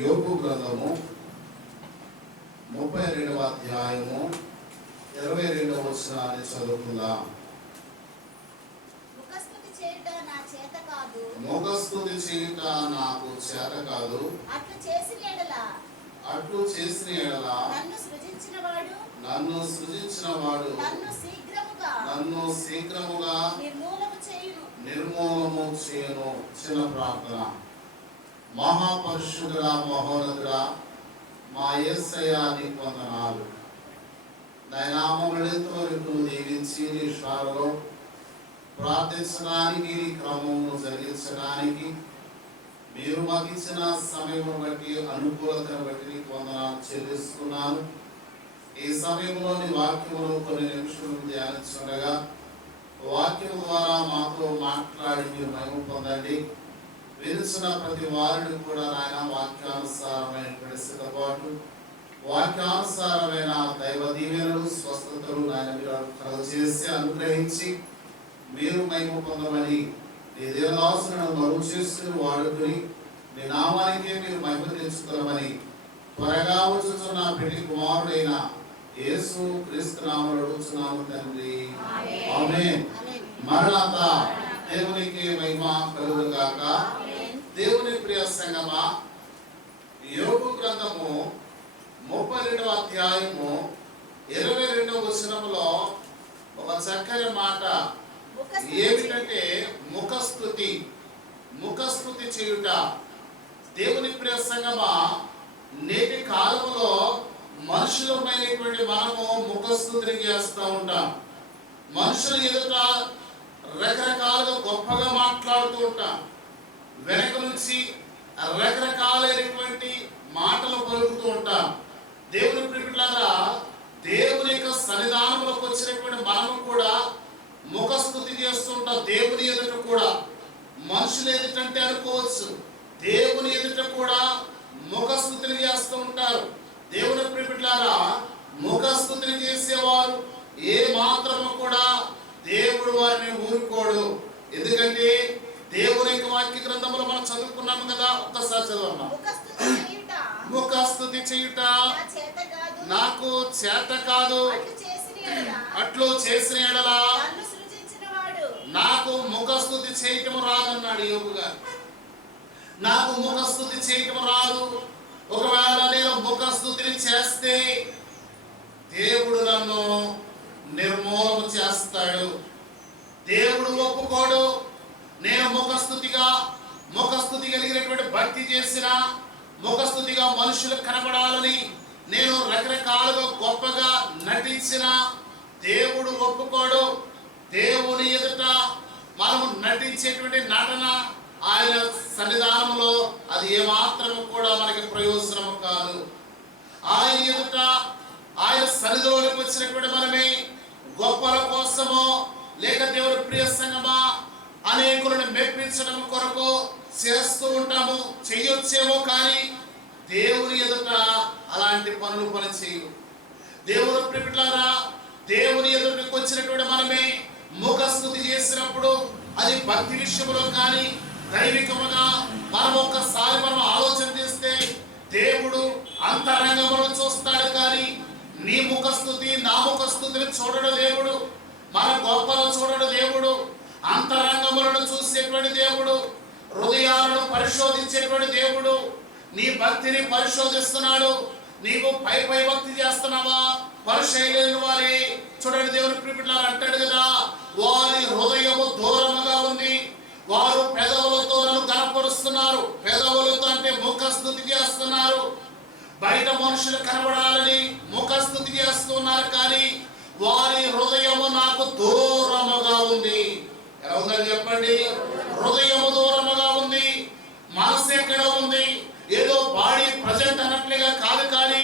యోబు గ్రంథము 32వ అధ్యాయము 22వ వచనాన్ని చదువుకుందాం. ముఖస్తుతి చేయుట నా చేత కాదు, ముఖస్తుతి చేయుట నాకు చేత కాదు. అట్లు చేసిన ఎడల నన్ను సృజించినవాడు నన్ను శీఘ్రముగా నిర్మూలము చేయును. చిన్న ప్రార్థన. మహాపరిశుద్ధుడా, మహోన్నతుడా, మా యేసయ్య నీకు వందనాలు. నాయనా, మమ్మల్ని ఎంతవరకు దీవించి నీ శ్వాసలో ప్రార్థించడానికి, నీ క్రమమును జరిగించడానికి మీరు మాకు ఇచ్చిన సమయం బట్టి, అనుకూలతను బట్టి నీకు వందనాలు చెల్లిస్తున్నాను. ఈ సమయంలో నీ వాక్యమును కొన్ని నిమిషాలు ధ్యానించుండగా వాక్యం ద్వారా మాతో మాట్లాడి మీరు మహిమ పొందండి. వినిచిన ప్రతి వారిని కూడా నాయన వాక్యానుసారమైనటువంటి సిద్ధపాటు, వాక్యానుసారమైన దైవ దీవెనలు, స్వస్థతలు నాయన మీరు కలుగజేసి అనుగ్రహించి మీరు మహిమ పొందమని, నీ దేవదాసులను మరుగు చేసుకుని వాడుకుని నీ నామానికే మీరు మహిమ తెచ్చుకోమని త్వరగా వచ్చుచున్న పెళ్లి కుమారుడైన యేసు క్రీస్తు నామములో అడుగుచున్నాము తండ్రి, ఆమేన్. మరణాత. దేవునికి మహిమ కలుగుగాక. దేవుని ప్రియ సంగమా, యోబు గ్రంథము 32వ అధ్యాయము 22వ వచనములో ఒక చక్కని మాట ఏమిటంటే ముఖస్తుతి చేయుట. దేవుని ప్రియ సంగమా, నేటి కాలంలో మనుషులమైనటువంటి మనము ముఖస్తుతిని చేస్తూ ఉంటాం. మనుషులు ఎదుట రకరకాలుగా గొప్పగా మాట్లాడుతూ ఉంటాం. వెనక నుంచి రకరకాలైనటువంటి మాటలు పలుకుతూ ఉంటాం. దేవుని ప్రియలారా, దేవుని యొక్క సన్నిధానంలోకి వచ్చినటువంటి మనము కూడా ముఖస్తుతి చేస్తుంటాం. దేవుని ఎదుట కూడా, మనుషులు ఎదుటంటే అనుకోవచ్చు, దేవుని ఎదుట కూడా ముఖస్తుతిని చేస్తూ ఉంటారు. దేవుని ప్రియలారా, ముఖస్తుతిని చేసేవారు ఏ మాత్రము కూడా దేవుడు వారిని ఊరుకోడు. ఎందుకంటే దేవుని యొక్క వాక్య గ్రంథంలో మనం చదువుకున్నాము కదా, ఒక్కసారి చదవమ్మా. ముఖస్తుతి చేయుట నాకు చేత కాదు, అట్లు చేసిన ఎడల నాకు ముఖస్తుతి చేయటం రాదన్నాడు యోబు గారు. నాకు ముఖస్తుతి చేయటం రాదు. ఒకవేళ నేను ముఖస్తుతిని చేస్తే దేవుడు నన్ను నిర్మూలన చేస్తాడు. దేవుడు ఒప్పుకోడు. నేను ముఖస్తుతి కలిగినటువంటి భక్తి చేసిన, ముఖస్తుతిగా మనుషులకు కనబడాలని నేను రకరకాలుగా గొప్పగా నటించిన దేవుడు ఒప్పుకోడు. దేవుని ఎదుట మనము నటించేటువంటి నటన ఆయన సన్నిధానంలో అది ఏమాత్రం కూడా మనకి ప్రయోజనము కాదు. ఆయన ఎదుట, ఆయన సన్నిధిలోకి వచ్చినటువంటి మనమే గొప్పల కోసమో లేక దేవుని ప్రియ సంగమా అనేకులను మెప్పించడం కొరకు చేస్తూ ఉంటాము. చెయ్యొచ్చేమో కానీ దేవుని ఎదుట అలాంటి పనులు పనిచేయు. దేవుని ప్రియలారా, దేవుని ఎదుటికి వచ్చినటువంటి మనమే ముఖస్తుతి చేసినప్పుడు అది భక్తి విషయంలో కానీ దైవికముగా మనం ఒక్కసారి మనం ఆలోచన చేస్తే దేవుడు అంతరంగమును చూస్తాడు. కానీ నీ ముఖస్తుతి, నా ముఖస్తుతిని చూడడు దేవుడు. మన గొప్పలు చూడడు దేవుడు. అంతరంగములను చూసేటువంటి దేవుడు, హృదయాలను పరిశోధించేటువంటి దేవుడు. నీ భక్తిని పరిశోధిస్తున్నాడు. నీకు పై భక్తి చేస్తున్నావా? పరిశైలేని వారి చూడండి, దేవుని ప్రియలారా అంటాడు కదా, వారి హృదయము దూరముగా ఉంది, వారు పెదవులతో నన్ను కనపరుస్తున్నారు. పెదవులతో అంటే ముఖస్తుతి చేస్తున్నారు. బయట మనుషులు కనబడాలని ముఖస్తుతి చేస్తున్నారు, కానీ వారి హృదయము నాకు దూరముగా ఉంది. ఎలా ఉందని చెప్పండి? హృదయము దూరముగా ఉంది. మనసు ఎక్కడ ఉంది? ఏదో బాడీ ప్రజెంట్ అన్నట్లుగా కాదు. కానీ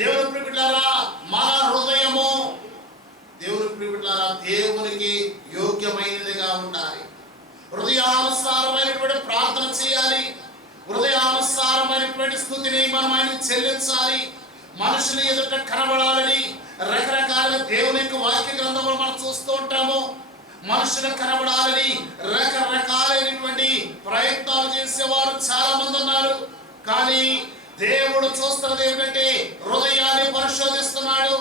దేవుని ప్రియలారా, మన హృదయము దేవునికి యోగ్యమైనదిగా ఉండాలి. హృదయానుసారమైనటువంటి ప్రార్థన చేయాలి. హృదయానుసారమైనటువంటి స్తుతిని మనం ఆయన చెల్లించాలి. మనుషులు ఎదుట కనబడాలని రకరకాల దేవుని యొక్క వాక్య గ్రంథంలో మనం చూస్తూ ఉంటాము. మనుషులకు కనబడాలని రకరకాలైనటువంటి ప్రయత్నాలు చేసేవారు చాలా మంది ఉన్నారు. కానీ దేవుడు చూస్తున్నది ఏమిటంటే హృదయాన్ని పరిశోధిస్తున్నాడు,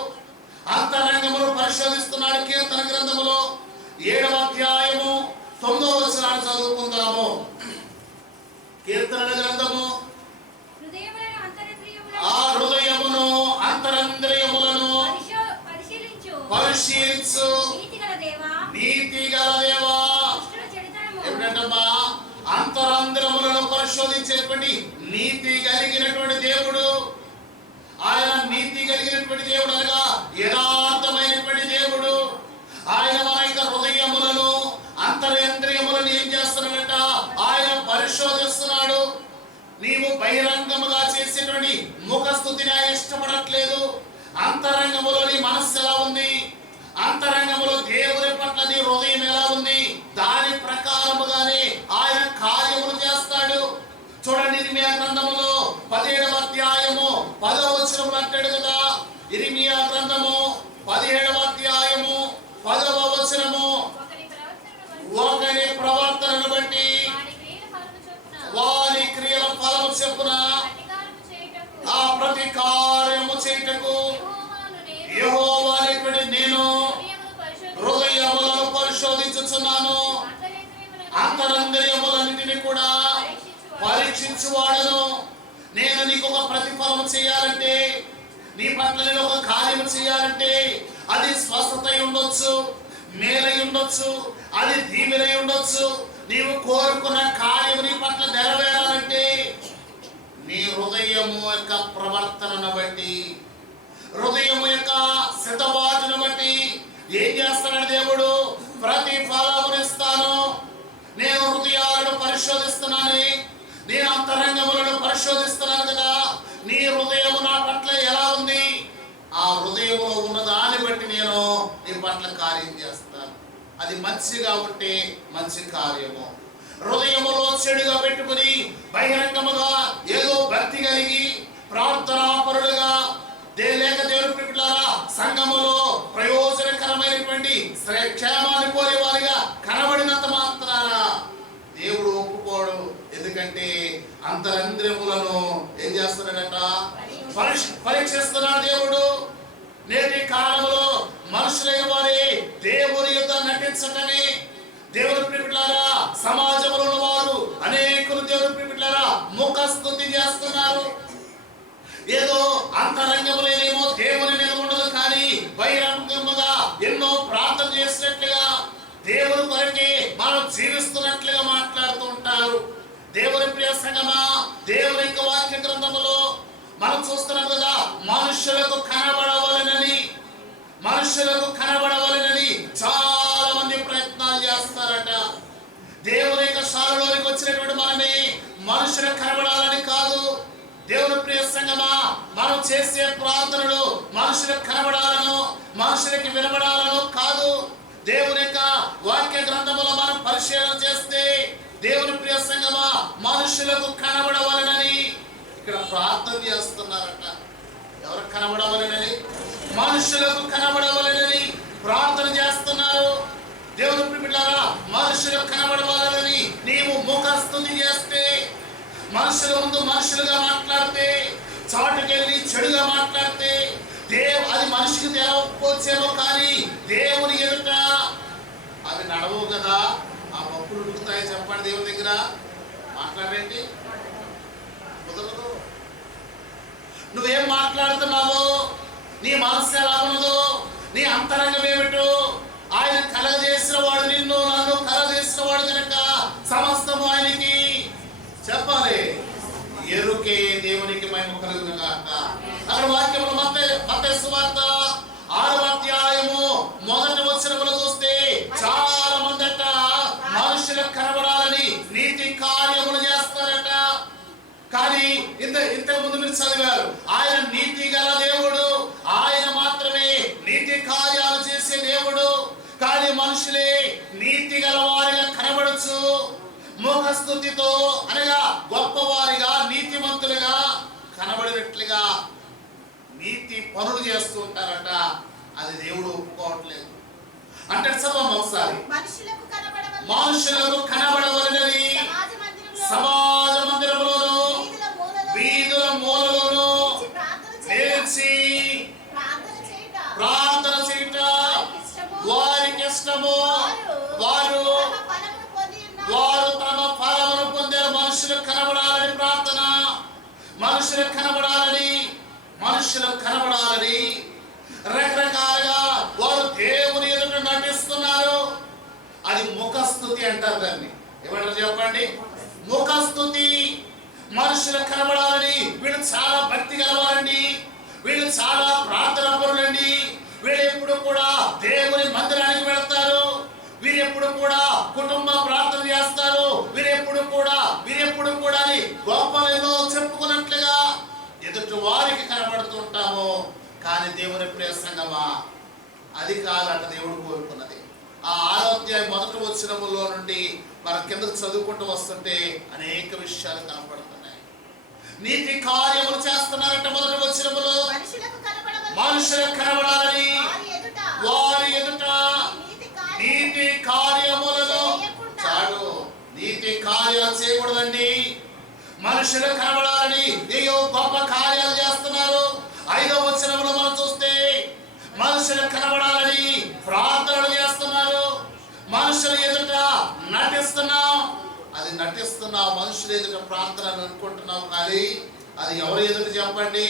అంతరంగమును పరిశోధిస్తున్నాడు. కీర్తన గ్రంథములో 7వ అధ్యాయము 9వ వచనాన్ని చదువుకుందాము. కీర్తన గ్రంథము ఆ హృదయమును అంతరంద్రియములను పరిశీలించు నీతి గల దేవా. ఏమిటంటమ్మా? అంతరంద్రములను పరిశోధించేటువంటి నీతి కలిగినటువంటి దేవుడు. ఆయన నీతి కలిగినటువంటి దేవుడు అనగా యథార్థమైనటువంటి దేవుడు. ఆయన మన యొక్క హృదయములను అంతరేంద్రియములను ఏం చేస్తున్నాడంట? ఆయన పరిశోధిస్తున్నాడు. నీవు బహిరంగముగా చేసేటువంటి ముఖస్తుతిని ఆయన ఇష్టపడట్లేదు. అంతరంగములో నీ మనస్సు ఎలా ఉంది, అంతరంగములో దేవుని పట్ల నీ హృదయం ఎలా ఉంది, దాని ప్రకారముగానే ఆయన కార్యములు చేస్తాడు. చూడండి, ఇర్మియా గ్రంథములో 17వ అధ్యాయము 10వ వచనములు అంటాడు కదా. ఇర్మియా గ్రంథము 17వ అధ్యాయము 10వ వచనము, ఒకరి ప్రవర్తనను బట్టి వారి క్రియల ఫలము చొప్పున ఆ ప్రతి కార్యము చేయుటకు యెహోవా అనేటువంటి నేను హృదయములను పరిశోధించుచున్నాను, అంతరంద్రియములన్నిటిని కూడా పరీక్షించువాడను. నేను నీకు ఒక ప్రతిఫలం చేయాలంటే, నీ పట్ల నేను ఒక కార్యము చేయాలంటే, అది స్వస్థత ఉండొచ్చు, మేలై ఉండొచ్చు, అది దీవెనై ఉండొచ్చు. నీవు కోరుకున్న కార్యము నీ పట్ల నెరవేరాలంటే నీ హృదయము యొక్క ప్రవర్తనను బట్టి, హృదయము యొక్క సిద్ధబాటును బట్టి ఏం చేస్తాడు దేవుడు? ప్రతిఫలమునిస్తాను. నేను హృదయాలను పరిశోధిస్తున్నాను, నేను అంతరంగములను పరిశోధిస్తున్నాను కదా. నీ హృదయము నా పట్ల ఎలా ఉంది? ఆ హృదయములో ఉన్న దాన్ని బట్టి నేను నీ పట్ల కార్యం చేస్తాను. అది మంచిగా ఉంటే మంచి కార్యము. హృదయములో చెడుగా పెట్టుకుని బహిరంగముగా ఏదో భక్తి కలిగి ప్రార్థనాపరులుగా లేక దేవుని పిల్లలారా సంఘములో ప్రయోజనకరమైనటువంటి క్షేమాన్ని కోరే వారిగా కనబడినంత మాత్రాన దేవుడు ఒప్పుకోడు. ఎందుకంటే అంతరంద్రియములను ఏం చేస్తున్నాడంట? పరీక్షిస్తున్నాడు దేవుడు. నేటి కాలంలో మనుషులైన వారే దేవుని యుద్ధ నటించటమే. దేవుని పిల్లలారా సమాజంలో వారు అనేకులు దేవుని పిల్లలారా ముఖస్తుతి చేస్తున్నారు. ఏదో అంతరంగములేనేమో దేవుని మీద ఉండదు, కానీ బహిరంగముగా ఎన్నో ప్రార్థన చేసినట్లుగా దేవుని కొరకే మనం జీవిస్తున్నట్లుగా మాట్లాడుతూ ఉంటారు. దేవుని ప్రియ సంగమా, దేవుని యొక్క వాక్య గ్రంథములో మనం చూస్తున్నాం కదా, మనుషులకు కనబడవలెనని చాలా మంది ప్రయత్నాలు చేస్తారట. దేవుని యొక్క శాలలోనికి వచ్చినటువంటి మనమే మనుషులకు కనబడాలని కాదు. దేవుని ప్రియ సంగమా, మనం చేసే ప్రార్థనలు మనుషులకు కనబడాలను, మనుషులకి వినబడాలను కాదు. దేవుని యొక్క వాక్య గ్రంథములో మనం పరిశీలన చేస్తే దేవుని ప్రియ సంగమా మనుషులకు కనబడవలెనని ఇక్కడ ప్రార్థన చేస్తున్నారట. ఎవరికి కనబడవలెనని? మనుషులకు కనబడవలెనని ప్రార్థన చేస్తున్నారు. దేవుని పిల్లలారా మనుషులకు కనబడవలెనని నీవు ముఖస్తుతి చేస్తే, మనుషుల ముందు మనుషులుగా మాట్లాడితే, చాటుకెళ్ళి చెడుగా మాట్లాడితే అది మనిషికి తెలవకపోవచ్చేమో, కానీ దేవుని ఎదుట అవి నడవవు కదా. ఆ పప్పులు ఉడుకుతాయి చెప్పండి. దేవుని దగ్గర మాట్లాడండి, కుదరదు. నువ్వేం మాట్లాడుతున్నావో, నీ మనస్సు ఎలా ఉన్నదో, నీ అంతరంగం ఏమిటో, ఆయన కలగజేసిన వాడు నిన్ను నన్ను కలగజేసిన వాడు కనుక సమస్తము ఆయనకి చెప్పాలి. ఎరుకే దేవునికి మహిమ కలుగును గాక. అక్కడ వాక్యములు మత్తయి సువార్త 6వ అధ్యాయము 1వ వచనములో చూస్తే చాలా మంది అట మనుషులకు కనబడాలని నీతి కార్యములు చేస్తారట. కానీ ఇంతకు ముందు మీరు చదివారు, ఆయన నీతి గల దేవుడు, ఆయన మాత్రమే నీతి కార్యాలు చేసే దేవుడు. కానీ మనుషులే నీతి గల వారిగా కనబడచ్చు, ముఖస్తుతితో అనగా గొప్పవారిగా నీతిమంతులుగా కనబడినట్లుగా నీతి పనులు చేస్తూ ఉంటారట. అది దేవుడు ఒప్పుకోవట్లేదు. అంటే చదవం ఒకసారి. మనుషులకు కనబడవలెనని సమాజ మందిరములోను వీధుల మూలలో మనుషులకు కనబడాలని, మనుషులకు కనబడాలని రకరకాలుగా వారు దేవుని ఎదుట నటిస్తున్నారు. అది ముఖస్తుతి అంటారు. దాన్ని ఏమంటారు చెప్పండి? ముఖస్తుతి. మనుషులకు కనబడాలని వీళ్ళు చాలా భక్తి గలవారండి, వీళ్ళు చాలా ప్రార్థన పరులండి, వీళ్ళు ఎప్పుడు కూడా దేవుని మందిరానికి వెళ్తారు, వీరెప్పుడు కూడా కుటుంబ ప్రార్థన చేస్తారు, వీరెప్పుడు కూడా అని గొప్పలేదో చెప్పుకున్నట్లుగా ఎదుటి వారికి కనబడుతుంటాము. కానీ దేవుని ప్రియ సంగమా, అది కాదట దేవుడు కోరుకున్నది. ఆ 6వ అధ్యాయం 1వ వచనములో నుండి మనం కిందకు చదువుకుంటూ వస్తుంటే అనేక విషయాలు కనపడుతున్నాయి. నీతి కార్యములు చేస్తున్నారంట. 1వ వచనములో మనుషులకు కనబడాలని వారి ఎదుట నీతి కార్యములను చాలు. నీతి కార్యాలు చేయకూడదండి. మనుషులకు కనబడాలని ఏయో గొప్ప కార్యాలు చేస్తున్నారు. 5వ వచనంలో మనం చూస్తే మనుషులకు కనబడాలని ప్రార్థనలు చేస్తున్నారు. మనుషుల ఎదుట నటిస్తున్నాం. అది నటిస్తున్నాం, మనుషుల ఎదుట ప్రార్థన అనుకుంటున్నాం. కానీ అది ఎవరి ఎదుట చెప్పండి?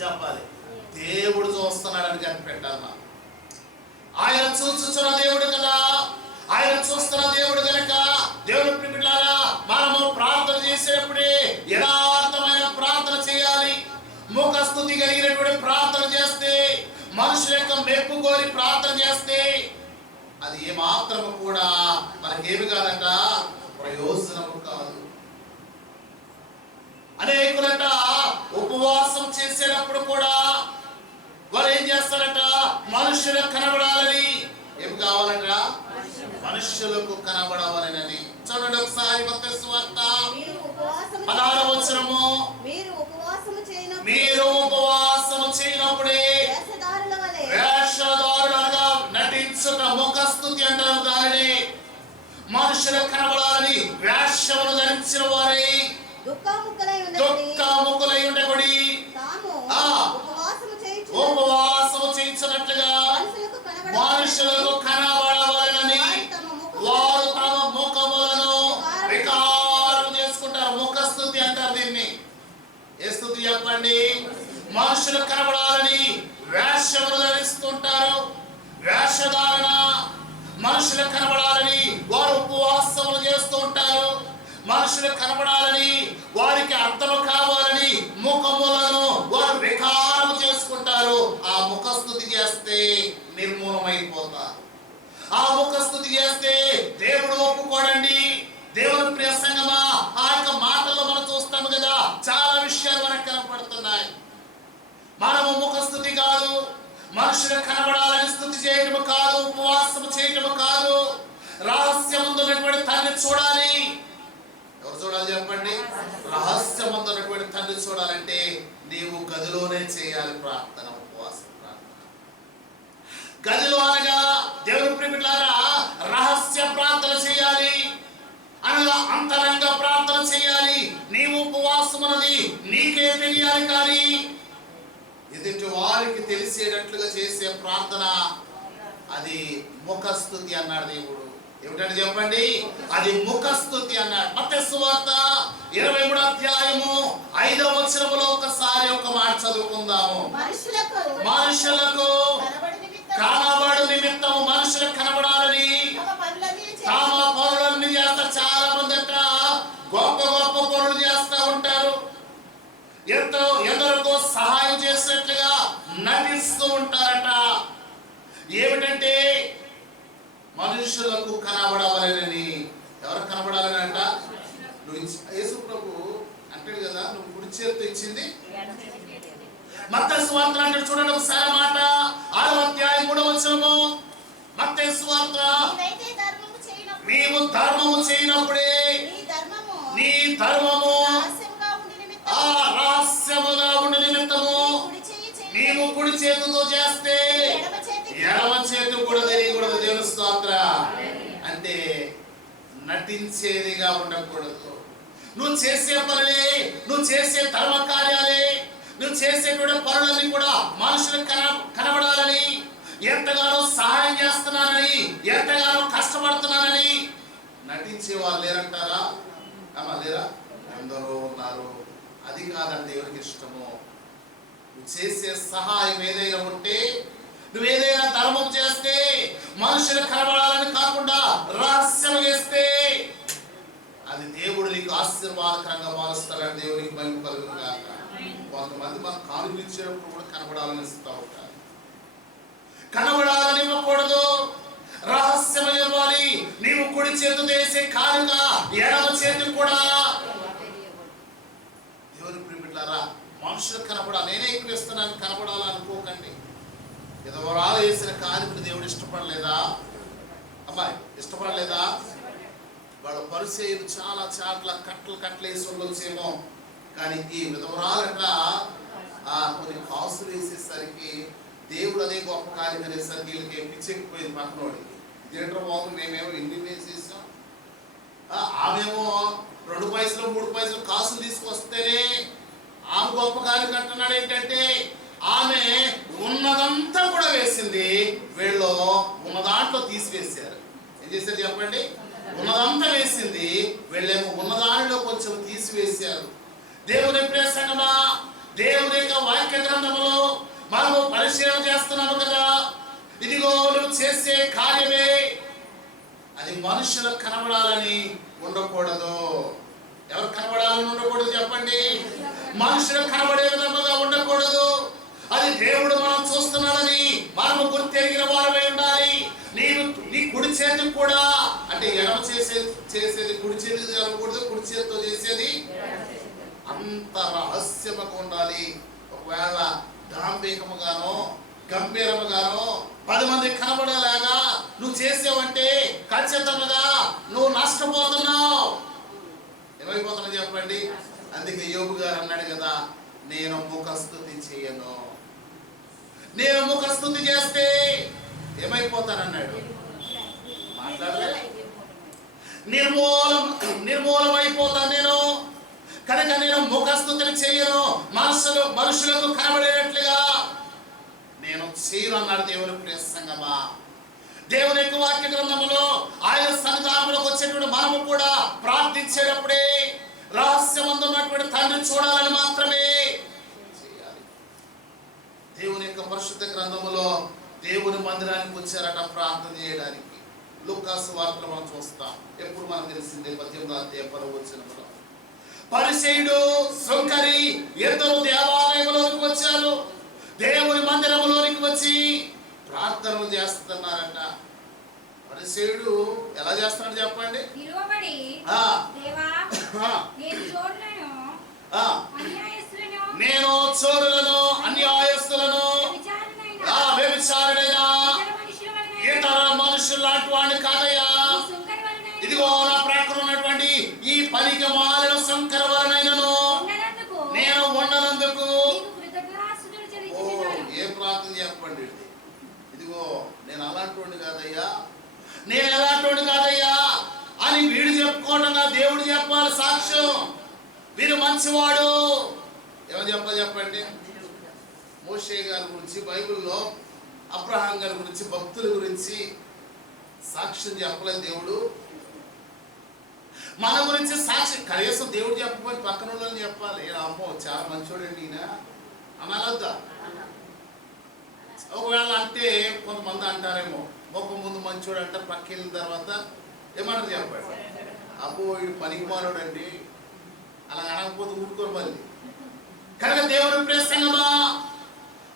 చెప్పాలి, దేవుడు చూస్తున్నాడని కనిపెట్టాలి. ఆయన చూస్తున్న దేవుడు కదా, ఆయన చూస్తున్న దేవుడు కనుక దేవుడు ప్రియులారా, మనము ప్రార్థన చేసేటప్పుడే యథార్థమైన ప్రార్థన చేయాలి. ముఖస్తుతి కలిగినటువంటి ప్రార్థన చేస్తే, మనుషుల యొక్క మెప్పు కోరి ప్రార్థన చేస్తే అది ఏమాత్రము కూడా మనకేమి కాదంట, ప్రయోజనము కాదు. అనేకులంట ఉపవాసం చేసేటప్పుడు కూడా వారు ఏం చేస్తారంట, మనుషులకు కనబడాలని. ఏం కావాలంట? మనుషులకు కనబడవాలని. చూడండి ఒకసారి మత్తయి సువార్త 16వ వచనము. మీరు ఉపవాసము చేయనప్పుడే వేషధారులుగా నటించుట ముఖస్తుతి అంటారు. దానిని మనుషులకు కనబడాలని వేషములు ధరించిన వారి దుఃఖముఖులై ఉండబడి ఉపవాసము చేయించినట్లుగా మనుషులకు కనబడవాలని వారు తమ ముఖములను వికారం చేసుకుంటారు. ముఖస్తుతి అంటారు దీన్ని. ఏ స్తుతి చెప్పండి? మనుషులకు కనబడాలని వేషములు ధరిస్తుంటారు. వేషధారణ. మనుషులకు కనబడాలని వారు ఉపవాసములు చేస్తూ ఉంటారు. మనుషులకు కనబడాలని, వారికి అర్థం కావాలని ముఖములను వారు వికారం చేసుకుంటారు. ఆ ముఖస్తుతి చేస్తే నిర్మూలమైపోతారు. ఆ ముఖస్తుతి చేస్తే దేవుడు ఒప్పుకోడండి. దేవుని ప్రియ సంగమా, ఆ యొక్క మాటల్లో మనం చూస్తాము కదా, చాలా విషయాలు మనకు కనపడుతున్నాయి. మనము ముఖస్తుతి కాదు, మనుషులకు కనబడాలని స్తుతి చేయటము కాదు, ఉపవాసం చేయటము కాదు, రహస్యమున్నటువంటి తండ్రి చూడాలి. ఎవరు చూడాలి చెప్పండి? రహస్యమున్నటువంటి తండ్రి చూడాలంటే నీవు గదిలోనే చేయాలి ప్రార్థన, ఉపవాసం ప్రార్థన. గదిలో అనగా దేవుని ప్రియులారా రహస్య ప్రార్థన చేయాలి, అనగా అంతరంగ ప్రార్థన చేయాలి. నీవు ఉపవాసం అన్నది నీకే తెలియాలి, కానీ ఎదుటి వారికి తెలిసేటట్లుగా చేసే ప్రార్థన అది ముఖస్తుతి అన్నాడు దేవుడు. ఏమిటంటే చెప్పండి? అది ముఖస్తుతి అన్నాడు. మత్తయి సువార్త 23వ అధ్యాయము 5వ వచనములో ఒకసారి ఒక మాట చదువుకుందాము. మనుషులకు కనబడు నిమిత్తము, మనుషులకు కనబడాలని తమ పనులన్నీ చేస్తారు. చాలా మంది అంట గొప్ప గొప్ప పనులు చేస్తూ ఉంటారు. ఎందరికో సహాయం చేసినట్లుగా నటిస్తూ ఉంటారట. ఏమిటంటే మనుషులకు కనబడవాలని. ఎవరు కనబడాలని అంట? నువ్వు యేసు ప్రభు అంటాడు కదా, నువ్వు కుడి చేతితో ఇచ్చింది. మత్తయి సువార్త అంటే చూడండి ఒకసారి మాట, 6వ అధ్యాయం 3వ వచనము. మత్తయి సువార్త, నీవు ధర్మము చేయనప్పుడే నీ ధర్మము రహస్యముగా ఉండి నిమిత్తము నీవు కుడి చేతితో చేస్తే ఎడమ చేతి కూడా తెలియకూడదు. దేవుని స్తోత్రం. అంటే నటించేదిగా ఉండకూడదు. నువ్వు చేసే పనులే, నువ్వు చేసే ధర్మ కార్యాలే, నువ్వు చేసేటువంటి పనులన్నీ కూడా మనుషులకు కనబడాలని, ఎంతగానో సహాయం చేస్తున్నానని, ఎంతగానో కష్టపడుతున్నానని నటించే వాళ్ళు లేరంటారా? అమ్మా లేరా? ఎందరో ఉన్నారు. అది కాదండి దేవునికి ఇష్టము. నువ్వు చేసే సహాయం ఏదైనా ఉంటే, నువ్వేదైనా ధర్మం చేస్తే, మనుషులు కనబడాలని కాకుండా రహస్యం చేస్తే, అది దేవుడు నీకు ఆశీర్వాదకరంగా మారుస్తాడని దేవునికి మహిమ కలుగును గాక. కొంతమంది మనం కానుకలు ఇచ్చేటప్పుడు కూడా కనబడాలని ఇస్తూ ఉంటారు. కనబడాలని ఇవ్వకూడదు, రహస్యం ఇవ్వాలి. నీవు కుడి చేతు వేసే కానుక ఎడమ చేతి కూడా. దేవుని ప్రియమిట్లారా, మనుషులు కనబడాలి, నేనే ఎక్కువ ఇస్తున్నాను కనబడాలనుకోకండి. విధవరాలు వేసిన కానుకను దేవుడు ఇష్టపడలేదా? అమ్మాయి ఇష్టపడలేదా? వాళ్ళ పరిచయం చాలా చాట్ల కట్టలు వేసి ఉండొచ్చేమో, కానీ ఈ విధవరాలంట కొన్ని కాసులు వేసేసరికి దేవుడు అదే గొప్ప కార్యం అనేసరికి వీళ్ళకి పిచ్చెక్కిపోయింది పక్కనోడికి. ఇదేంటో బాబు, మేమేమో ఇన్ని వేసేసాం, ఆమెమో 2 పైసలు 3 పైసలు కాసులు తీసుకొస్తేనే ఆమె గొప్ప కార్యం అంటున్నాడు. ఏంటంటే ఆమె ఉన్నదంతా కూడా వేసింది, వీళ్ళు ఉన్న దాంట్లో తీసివేశారు. ఏం చేశారు చెప్పండి? ఉన్నదంతా వేసింది, వీళ్ళేమో ఉన్నదానిలో కొంచెం తీసివేశారు. దేవుని ప్రియ సంగమా, దేవుని యొక్క వాక్య గ్రంథములో మనము పరిశీలన చేస్తున్నాము కదా. ఇదిగో నువ్వు చేసే కార్యమే అది మనుషులకు కనబడాలని ఉండకూడదు. ఎవరు కనబడాలని ఉండకూడదు చెప్పండి? మనుషులకు కనబడే విధంగా ఉండకూడదు. అది దేవుడు మనం చూస్తున్నాడని మనము గుర్తెరిగిన వారమై ఉండాలి. నీ కుడి చేతికి కూడా, అంటే ఎడమ చేసేది కుడి చేతికి కలగకూడదు, కుడి చేతితో చేసేది అంత రహస్యముగా ఉండాలి. ఒకవేళ దాంభికముగానో గంభీరముగానో 10 మంది కనబడేలాగా నువ్వు చేసావంటే ఖచ్చితంగా నువ్వు నష్టపోతున్నావు. ఏమైపోతున్నావు చెప్పండి? అందుకే యోబు గారు అన్నాడు కదా, నేను ముఖస్తుతి చేయను. నేను ముఖస్తుతి చేస్తే ఏమైపోతానన్నాడు? మాట్లాడలే. నిర్మూలమైపోతాను నేను. కనుక నేను ముఖస్తుతిని చేయను, మనుషులకు కనబడేటట్లుగా నేను చేయను అన్నాడు దేవుని ప్రియ సంగమా. దేవుని యొక్క వాక్య గ్రంథములో ఆయన సన్నిధానంలోకి వచ్చేటువంటి మనము కూడా ప్రార్థించేటప్పుడే రహస్యమందున్నటువంటి తండ్రి చూడాలని మాత్రమే చేయాలి. దేవుని యొక్క పరిశుద్ధ గ్రంథములో దేవుని మందిరానికి వచ్చారట ప్రార్థన చేయడానికి. లూకాసు వార్తలు మనం చూస్తాం. ఎప్పుడు మనకు తెలిసిందే 18వ అధ్యాయం 10వ వచనంలో పరిసయ్యుడు సుంకరి ఇద్దరు దేవాలయంలోకి వచ్చారు. దేవుని మందిరంలోనికి వచ్చి ప్రార్థనలు చేస్తున్నారట. పరిసయ్యుడు ఎలా చేస్తున్నాడు చెప్పండి? నేను చోరులను అన్యాయస్తులను వ్యభిచారుడైనా ఇతర మనుషులు లాంటి వాడిని కాదయ్యా. ఇదిగో నా ప్రక్కన ఉన్నటువంటి ఈ పనికి మాలిన శంకర వలనైనను నేను ఉండనందుకు. ఏ ప్రార్థన చెప్పండి? ఇదిగో నేను అలాంటి వాడిని కాదయ్యా, నేను ఎలాంటి వాడిని కాదయ్యా అని వీడు చెప్పుకోవడంగా దేవుడు చెప్పాలి సాక్ష్యం. వీరు మంచివాడు. ఏమని చెప్పండి? మోషే గారి గురించి బైబిల్లో, అబ్రహాం గారి గురించి, భక్తుల గురించి సాక్ష్యం చెప్పలేదు దేవుడు. మన గురించి సాక్ష్యం కనీసం దేవుడు చెప్పకపోతే పక్కన వాళ్ళని చెప్పాలి. అమ్మో చాలా మంచోడండి ఈయన అనాలద్దా? ఒకవేళ అంటే కొంతమంది అంటారేమో, ఒక ముందు మంచోడు అంటారు, పక్క వెళ్ళిన తర్వాత ఏమంటారు చెప్పండి? అబ్బో వీడు పనికి మానోడండి అలా అనకపోతే ఊరుకోరు మళ్ళీ. కనుక దేవుని ప్రియ సంగమా,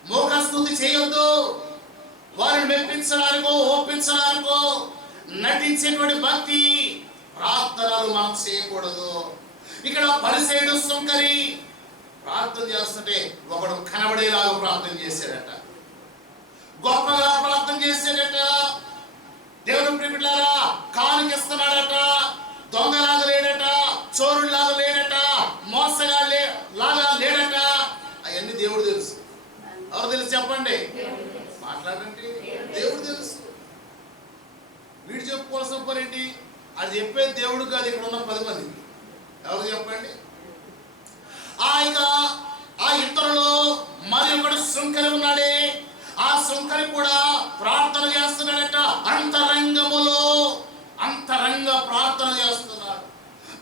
మోకస్తుతి చేయొద్దు. వారిని మెప్పించడానికో ఒప్పించడానికో నటించేటువంటి భక్తి ప్రార్థనలు మనం చేయకూడదు. ఇక్కడ పరిసయ్యుడు సుంకరి ప్రార్థన చేస్తుంటే ఒకడు కనబడేలాగా ప్రార్థన చేశాడట, గొప్పగా ప్రార్థన చేశాడట. దేవుని ప్రియమిట్లారా, కానుకిస్తున్నాడట, దొంగలాగా లేడట, చోరులాగా లేడట, మోసగా లాగా లేడట. అవన్నీ దేవుడు తెలుసు. ఎవరు తెలుసు చెప్పండి? మాట్లాడండి. దేవుడు తెలుసు. వీడు చెప్పుకోవాల్సిన పని ఏంటి? అది చెప్పేది దేవుడు కాదు, ఇక్కడ ఉన్న 10 మందికి. ఎవరు చెప్పండి? ఆ ఇద్దరులో మరి ఒకడు సుంకరి ఉన్నాడే, ఆ సుంకరి కూడా ప్రార్థన చేస్తున్నాడట. అంతరంగ ప్రార్థన చేస్తున్నాడు,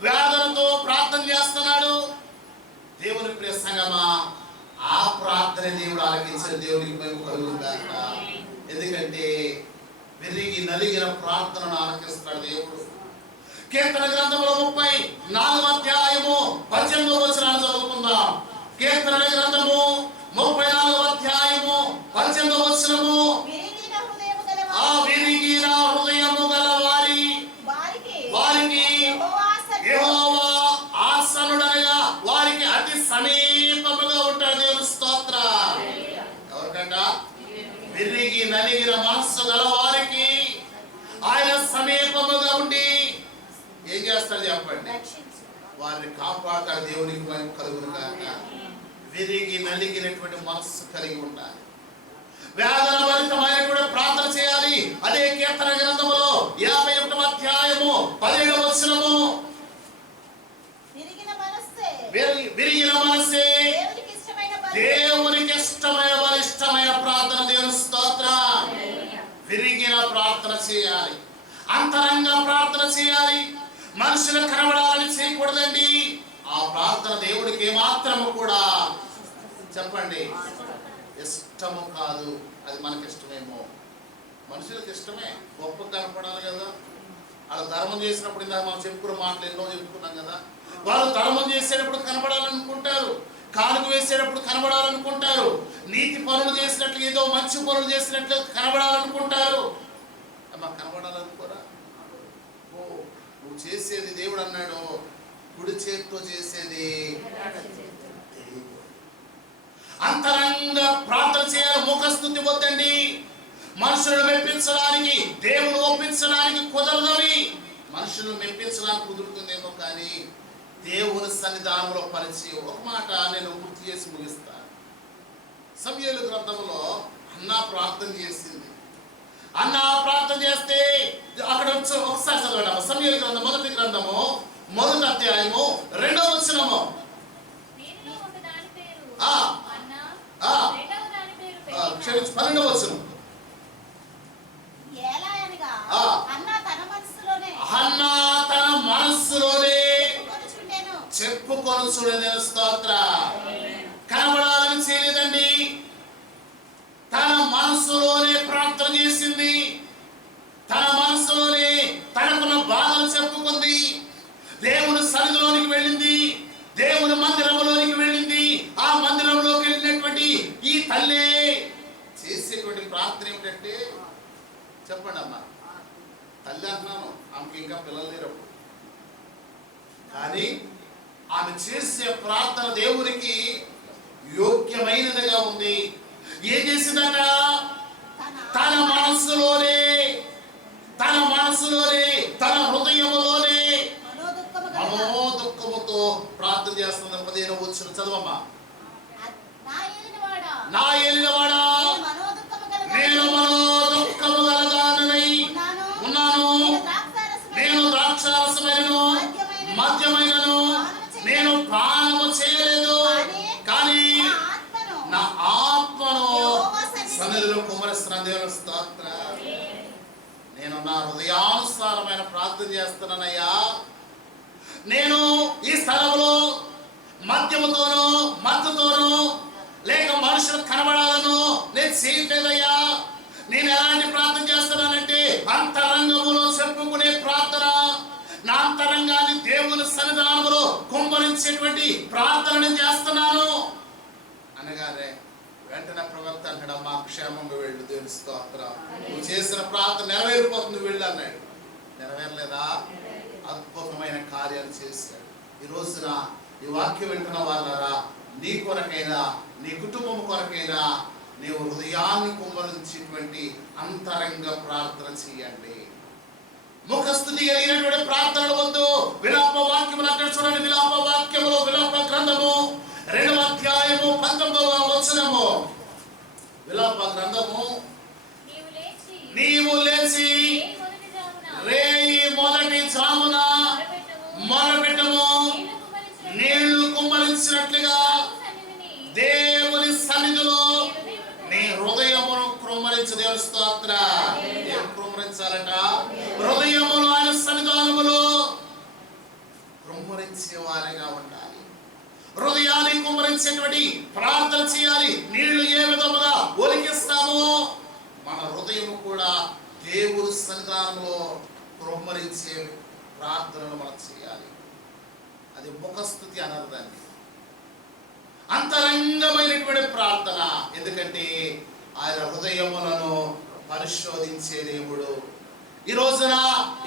వేదనతో ప్రార్థన చేస్తున్నాడు. దేవుని దేవుని ప్రియ సంగమా, ఆ ప్రార్థన దేవుడు ఆలకించిన దేవునికి మేము కలుగుతాక. ఎందుకంటే విరిగి నలిగిన ప్రార్థనను ఆలకిస్తాడు దేవుడు. కీర్తన గ్రంథంలో 34వ అధ్యాయము 18వ వచనాన్ని చదువుకుందాం. కీర్తన గ్రంథము 34వ అధ్యాయము 18వ వచనము. ఆ విరిగిన హృదయము గల వారికి యెహోవా ఆసనుడనగా వారికి అతి సమీపముగా ఉంటాడు. దేవుని స్తోత్రం. ఎవరికంట? విరిగి నలిగిన మనస్సు గల వారికి ఆయన సమీపముగా ఉండి ఏం చేస్తాడు చెప్పండి? వారిని కాపాడతాడు. దేవునికి మేము కలుగును గాక. విరిగి నలిగినటువంటి మనస్సు కలిగి ఉండాలి. వేదన భరితమైనటువంటి ప్రార్థన చేయాలి. అదే కీర్తన గ్రంథములో 51వ అధ్యాయము 17వ వచనము. విరిగిన మనస్సే దేవునికి ఇష్టమైన బలిష్టమైన ప్రార్థన. దేవుని స్తోత్రం. విరిగిన ప్రార్థన చేయాలి. అంతరంగ ప్రార్థన చేయాలి. మనుషులు కనబడాలని చేయకూడదండి. ఆ ప్రార్థన దేవుడికి ఏమాత్రము కూడా చెప్పండి ఇష్టము కాదు. అది మనకి ఇష్టమేమో, మనుషులకు ఇష్టమే. గొప్ప కనపడాలి కదా. వాళ్ళు ధర్మం చేసినప్పుడు ఇందాక మనం చెప్పుకున్న మాటలు ఎన్నో చెప్పుకున్నాం కదా. వాళ్ళు ధర్మం చేసేటప్పుడు కనబడాలనుకుంటారు, కానుక వేసేటప్పుడు కనబడాలనుకుంటారు, నీతి పనులు చేసినట్లు ఏదో మంచి పనులు చేసినట్లు కనబడాలనుకుంటారు. అమ్మా కనబడాలనుకోరా? ఓ నువ్వు చేసేది దేవుడు అన్నాడు, కుడి చేతితో చేసేది. అంతరంగ ప్రార్థన చేయాలి. ముఖస్తుతి వద్దండి. మనుషులను మెప్పించడానికి దేవుడు ఒప్పించడానికి కుదరదని. మనుషులను మెప్పించడానికి కుదురుతుందేమో కానీ దేవుని సన్నిధానంలో పరిచి ఒక మాట నేను గుర్తు చేసి ముగిస్తాను. సమూయేలు గ్రంథంలో అన్నా ప్రార్థన చేసింది. అన్నా ప్రార్థన చేస్తే అక్కడ ఒకసారి చదవండి. సమూయేలు గ్రంథం 1వ గ్రంథము 1వ అధ్యాయము 2వ వచనము. 12వ వచనం. హన్నా తన మనస్సులోనే చెప్పుకొనుచుండెను. స్తోత్రం. కనబడాలని చేయలేదండి. తన మనస్సులోనే ప్రార్థన చేసింది. తన మనస్సులోనే తనకున్న బాధలు చెప్పుకుంది. దేవుని సన్నిధిలోనికి వెళ్ళింది. దేవుని మందిరంలోనికి వెళ్ళింది. ఆ మందిరంలోకి వెళ్ళినటువంటి ఈ తల్లి చేసేటువంటి ప్రార్థన ఏమిటంటే చెప్పండి అమ్మా. తల్లి అంటున్నాను, ఆమెకి ఇంకా పిల్లలు లేరప్పుడు. కానీ ఆమె చేసే ప్రార్థన దేవునికి యోగ్యమైనదిగా ఉంది. ఏం చేసిందట? తన మనస్సులోనే తన హృదయములోనే మనోదుఃఖముతో ప్రార్థన చేస్తున్న 15వ వచనం చదవమ్మా. నా ఏలినవాడా నేను మనోదుఃఖము గలదానై ఉన్నాను. నేను ద్రాక్షారసమైనను మద్యమైనను నేను పానము చేయలేదు. కానీ నా ఆత్మను సన్నిధిలో కుమ్మరిస్తున్నాను. దేవుని స్తోత్రం. నేను నా హృదయానుసారమైన ప్రార్థన చేస్తున్నానయ్యా. నేను ఈ స్థలంలో మద్యముతోనూ మత్తుతోనూ లేక మనుషులు కనబడాలను నేను చేయలేదయ్యా. నేను ఎలాంటి ప్రార్థన చేస్తున్నానంటే అంతరంగములో చెప్పుకునే ప్రార్థన. నా అంతరంగాన్ని దేవుని సన్నిధానములో కుమ్మరించేటువంటి ప్రార్థన నేను చేస్తున్నాను అనగానే వెంటనే ప్రవక్త అంటాడు, అమ్మా క్షేమంగా వెళ్ళు. దేవుని స్తోత్రం. నువ్వు చేసిన ప్రార్థన నెరవేరిపోతుంది, వెళ్ళు అన్నాడు. నెరవేరలేదా? అద్భుతమైన కార్యాలు చేశాడు. ఈ రోజున ఈ వాక్యం వింటున్న వాళ్ళరా, నీ కొరకైనా నీ కుటుంబం కొరకైనా నీవు హృదయాన్ని కుమ్మరించేటువంటి అంతరంగ ప్రార్థన చేయండి. ముఖస్థుతి కలిగినటువంటి ప్రార్థనలు వద్దు. విలాప వాక్యములు అక్కడ చూడండి. విలాప వాక్యములో విలాప గ్రంథము 2వ అధ్యాయము 19వ వచనము. విలాప గ్రంథము. నీవు లేచి రేయి మొదటి జామున మొరపెట్టుము. నీళ్లు కుమ్మరించినట్లుగా దేవుని సన్నిధిలో నీ హృదయమును కుమ్మరించు. దేవుని స్తోత్రం. ఏం కుమ్మరించాలట? హృదయములు ఆయన సన్నిధానములో కుమ్మరించే వారిగా ఉండాలి. హృదయాన్ని కుమ్మరించేటువంటి ప్రార్థన చేయాలి. నీళ్లు ఏ విధముగా ఒలికిస్తామో మన హృదయం కూడా దేవుని సన్నిధానంలో కుమ్మరించే ప్రార్థనలు మనం చేయాలి. అది ముఖస్తుతి అనరు దాన్ని, అంతరంగమైనటువంటి ప్రార్థన. ఎందుకంటే ఆయన హృదయములను పరిశోధించే దేవుడు. ఈ రోజున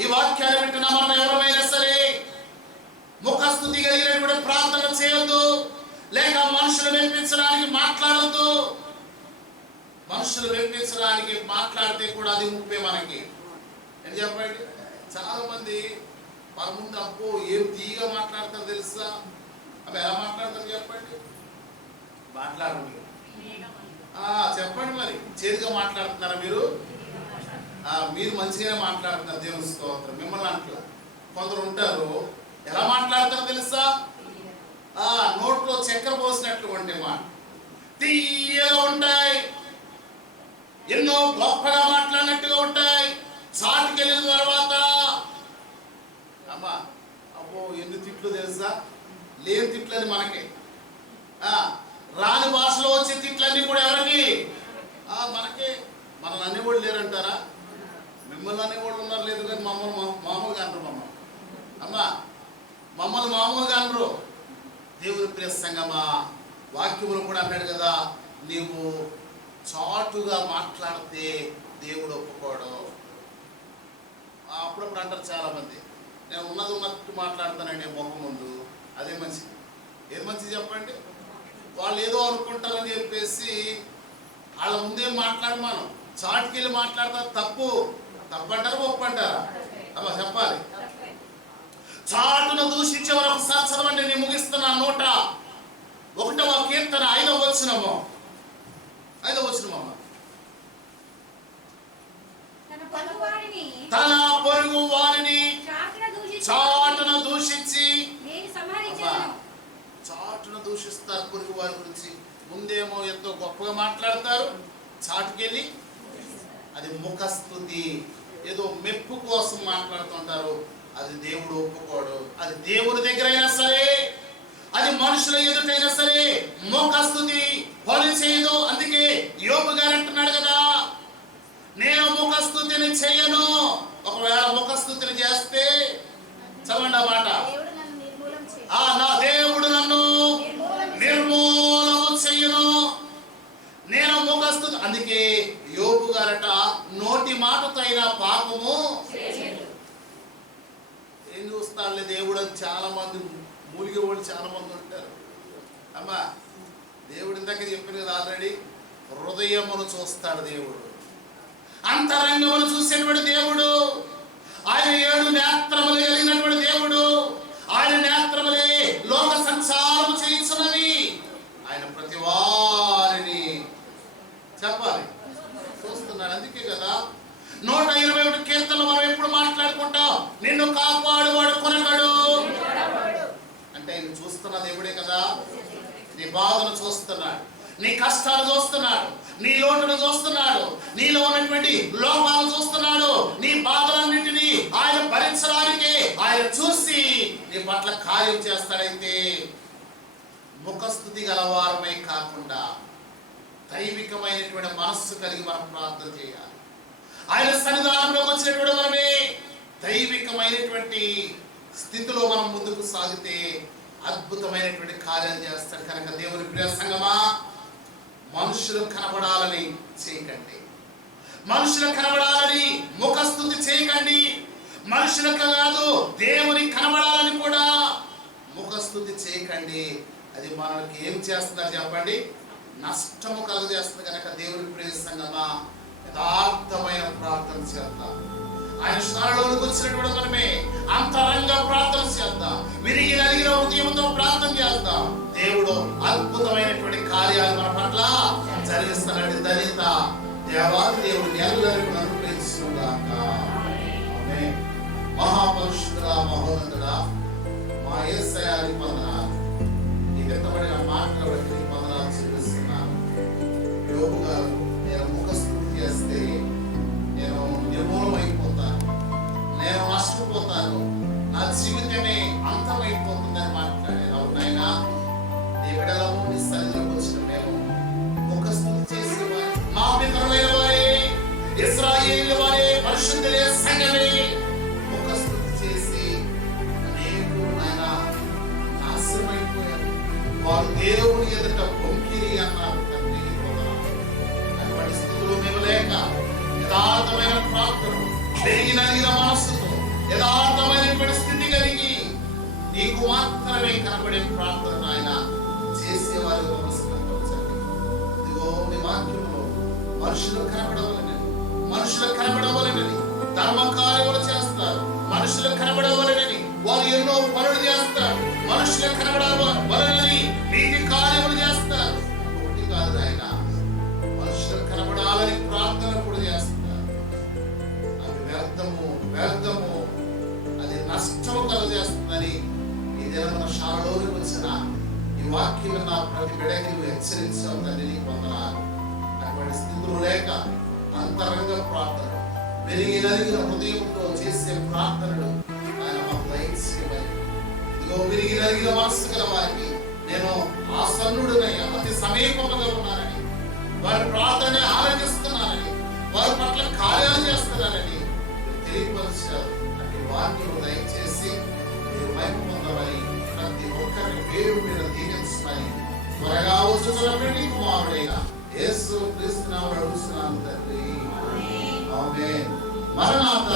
ఈ వాక్యాన్ని వింటున్న మనం ఎవరైనా సరే ముఖస్తుతి కలిగినటువంటి ప్రార్థన చేయొద్దు, లేక మనుషులు మెప్పించడానికి మాట్లాడొద్దు. మనుషులు మెప్పించడానికి మాట్లాడితే కూడా అది ముప్పే మనకి. ఏం చెప్పండి, చాలా మంది మన ముందు అబ్బో ఏం తీగా మాట్లాడతారు తెలుసా, అవి ఎలా మాట్లాడతారు చెప్పండి. మాట్లాడండి, చెప్పండి. మరి చేతిగా మాట్లాడుతున్నారా మీరు? మీరు మంచిగానే మాట్లాడుతున్నారు, దేవుని స్తోత్రం. మిమ్మల్ని అంటలా కొందరు ఉంటారు, ఎలా మాట్లాడతారో తెలుసా, నోట్లో చక్కెర పోసినట్లు ఉంటే మాట తీయగా ఉంటాయి, ఎన్నో గొప్పగా మాట్లాడినట్టుగా ఉంటాయి. చాటుకి వెళ్ళిన తర్వాత అమ్మా అబ్బో ఎన్ని తిట్లు తెలుసా, లేని తిట్లని మనకి, రాని భాషలో వచ్చే తిట్లన్నీ కూడా ఎవరికి? మనకే. మనల్ని అనేవాళ్ళు లేరంటారా? మిమ్మల్ని అనేవాళ్ళు ఉన్నారు, లేదు కానీ మమ్మల్ని మామూలుగా అంటారు. అమ్మా మమ్మల్ని మామూలుగా అనరు. దేవుని ప్రియ సంగమా, వాక్యములు కూడా అన్నాడు కదా, నీవు చాటుగా మాట్లాడితే దేవుడు ఒప్పుకోడు. అప్పుడప్పుడు అంటారు చాలా మంది, నేను ఉన్నది ఉన్నట్టు మాట్లాడతానండి ముఖం ముందు. అదే మంచిది. ఏది మంచిది చెప్పండి? వాళ్ళు ఏదో అనుకుంటారని చెప్పేసి వాళ్ళ ముందేం మాట్లాడమాను, చాటుకి వెళ్ళి మాట్లాడతారు. తప్పు తప్పంటారా ఒప్పు అంటారా? అమ్మా చెప్పాలి. చాటును దూషించే వారు ఒకసారి చదవండి, నేను ముగిస్తున్నా. 101వ కీర్తన 5వ వచనము. తన పొరుగు వారిని చాటును దూషించి, చాటును దూషిస్తారు పొరుగు వారి గురించి. ముందేమో ఎంతో గొప్పగా మాట్లాడతారు, చాటుకెళ్ళి అది ముఖస్తుతి, ఏదో మెప్పు కోసం మాట్లాడుతుంటారు. అది దేవుడు ఒప్పుకోడు. అది దేవుడి దగ్గర అయినా సరే, అది మనుషుల ఎదుటైనా సరే ముఖస్తుతి పని చేయదు. అందుకే యోబు గారు అంటున్నాడు కదా, నేను ముఖస్తుతిని చేయను. ఒకవేళ ముఖస్తుతిని చేస్తే చదవండి ఆ మాట, నా దేవుడు నన్ను నిర్మూలము చెయ్యను. నేను ముఖస్తుతి. అందుకే యోబు గారట, నోటి మాటతో అయినా పాపము ఏం చూస్తాడులే దేవుడు అని చాలా మంది మూలిగే వాళ్ళు చాలా మంది ఉంటారు. అమ్మా దేవుడి ఇందాక చెప్పాను కదా ఆల్రెడీ, హృదయమును చూస్తాడు దేవుడు, అంతరంగమును చూసేటువంటి దేవుడు. ఆయన 7 నేత్రములు కలిగినటువంటి దేవుడు. ఆయన నేత్రములే లోక సంచారము చేయించున్నవి. ఆయన ప్రతి వారిని చెప్పాలి చూస్తున్నాడు. అందుకే కదా 121 కీర్తనలు మనం ఎప్పుడు మాట్లాడుకుంటాం, నిన్ను కాపాడువాడు కొనకడు అంటే ఆయన చూస్తున్న దేవుడే కదా. నీ బాధను చూస్తున్నాడు, నీ కష్టాలు చూస్తున్నాడు, నీ లోటును చూస్తున్నాడు, నీలో ఉన్నటువంటి లోపాలు చూస్తున్నాడు. నీ బాధలన్నింటినీ ఆయన భరించడానికి ఆయన చూసి నీ పట్ల కార్యం చేస్తాడైతే ముఖస్తుతి గలవారమై కాకుండా దైవికమైనటువంటి మనస్సు కలిగి మనం ప్రార్థన చేయాలి. ఆయన సన్నిధానంలోకి వచ్చినటువంటి మనమే దైవికమైనటువంటి స్థితిలో మనం ముందుకు సాగితే అద్భుతమైనటువంటి కార్యాలు చేస్తాడు. కనుక దేవుని ప్రియ సంగమా, మనుషులు కనబడాలని చేయకండి, మనుషులు కనబడాలని ముఖస్తుతి చేయకండి. మనుషులకు కాదు, దేవుని కనబడాలని కూడా ముఖస్తుతి చేయకండి. అది మనకి ఏం చేస్తున్నారు చెప్పండి? నష్టము కలుగజేస్తుంది. కనుక దేవుని ప్రియ సంగమా, యథార్థమైన ప్రార్థన చేద్దాం. ఆయన స్థానంలోకి వచ్చినటువంటి మనమే అంతరంగ ప్రార్థన చేద్దాం, విరిగి నలిగిన హృదయంతో ప్రార్థన చేద్దాం. దేవుడు అద్భుతమైనటువంటి కార్యాలు మన పట్ల జరిగిస్తానని ధన్యత దేవాది దేవుడిని అందరికీ అనుగ్రహించుగాక. ఆమేన్. మహాపరిశుద్ధుడా, మహోన్నతుడా, మా యేసయ్యాని వందనాలు. ఈ వ్యక్తపడిన మాటల బట్టి వందనాలు చెల్లిస్తున్నాను. యోబు గారు, నేను ముఖస్తుతి చేస్తే నేను నిర్మూలమైపోతాను, నేను నష్టపోతాను, నా జీవితమే అంతమైపోతుందని మాట్లాడారు. అవునైనా దేవుని సన్నిధిలోకి వచ్చిన మేము ముఖస్తుతి చేసేవారు, మా పితరులైన వారే, ఇశ్రాయేలు వారే, పరిశుద్ధులే సంఘమే ముఖస్తుతి చేసి అనేకులు ఆయన నాశనమైపోయారు. వారు దేవుని ఎదుట బొంకిరి అన్నారు. తండ్రి అటువంటి స్థితిలో మేము లేక యథార్థమైన ప్రార్థన, పెరిగిన మనస్సుతో యథార్థమైనటువంటి స్థితి కలిగి నీకు మాత్రమే కనబడే ప్రార్థన ఆయన చేసేవారు. ఇదిగో నీ వాక్యంలో మనుషులు కనబడవలెనని ధర్మ కార్యములు చేస్తారు, మనుషులు కనబడవలెనని వారు ఎన్నో పనులు చేస్తారు, మనుషులు కనబడవలెనని నీతి కార్యములు చేస్తారు. ఒకటి కాదు ఆయన, మనుషులు కనబడాలని ప్రార్థన కూడా చేస్తారు. అది వ్యర్థము, అది నష్టం కలుగజేస్తుందని ఈ దినమున శాలలోనికి వచ్చిన ఈ వాక్యం నా ప్రతి బిడ్డకి నువ్వు హెచ్చరించావు తండ్రి, నీకు వందనాలు. అటువంటి స్థితులు లేక అంతరంగ ప్రార్థన, విరిగినలిగిన హృదయంతో చేసే ప్రార్థనలు ఆయన మాకు దయచేయమని. ఇదిగో విరిగినలిగిన మనస్సు గల వారికి నేను ఆసన్నుడినయ్యా, అతి సమీపముగా ఉన్నానని, వారి ప్రార్థన ఆలోచిస్తున్నానని, వారి పట్ల కార్యాలు చేస్తున్నానని తెలియపరిచారు. అంటే వాక్యం దయచేసి మీరు మహిమ పొందమని, ప్రతి ఒక్కరిని పేరు మీద దీవించమని త్వరగా వచ్చుతున్న పెళ్లి కుమారుడైన యేసు క్రీస్తు నామమున అడుగుతున్నాను తండ్రి. ఆమేన్. మరణాత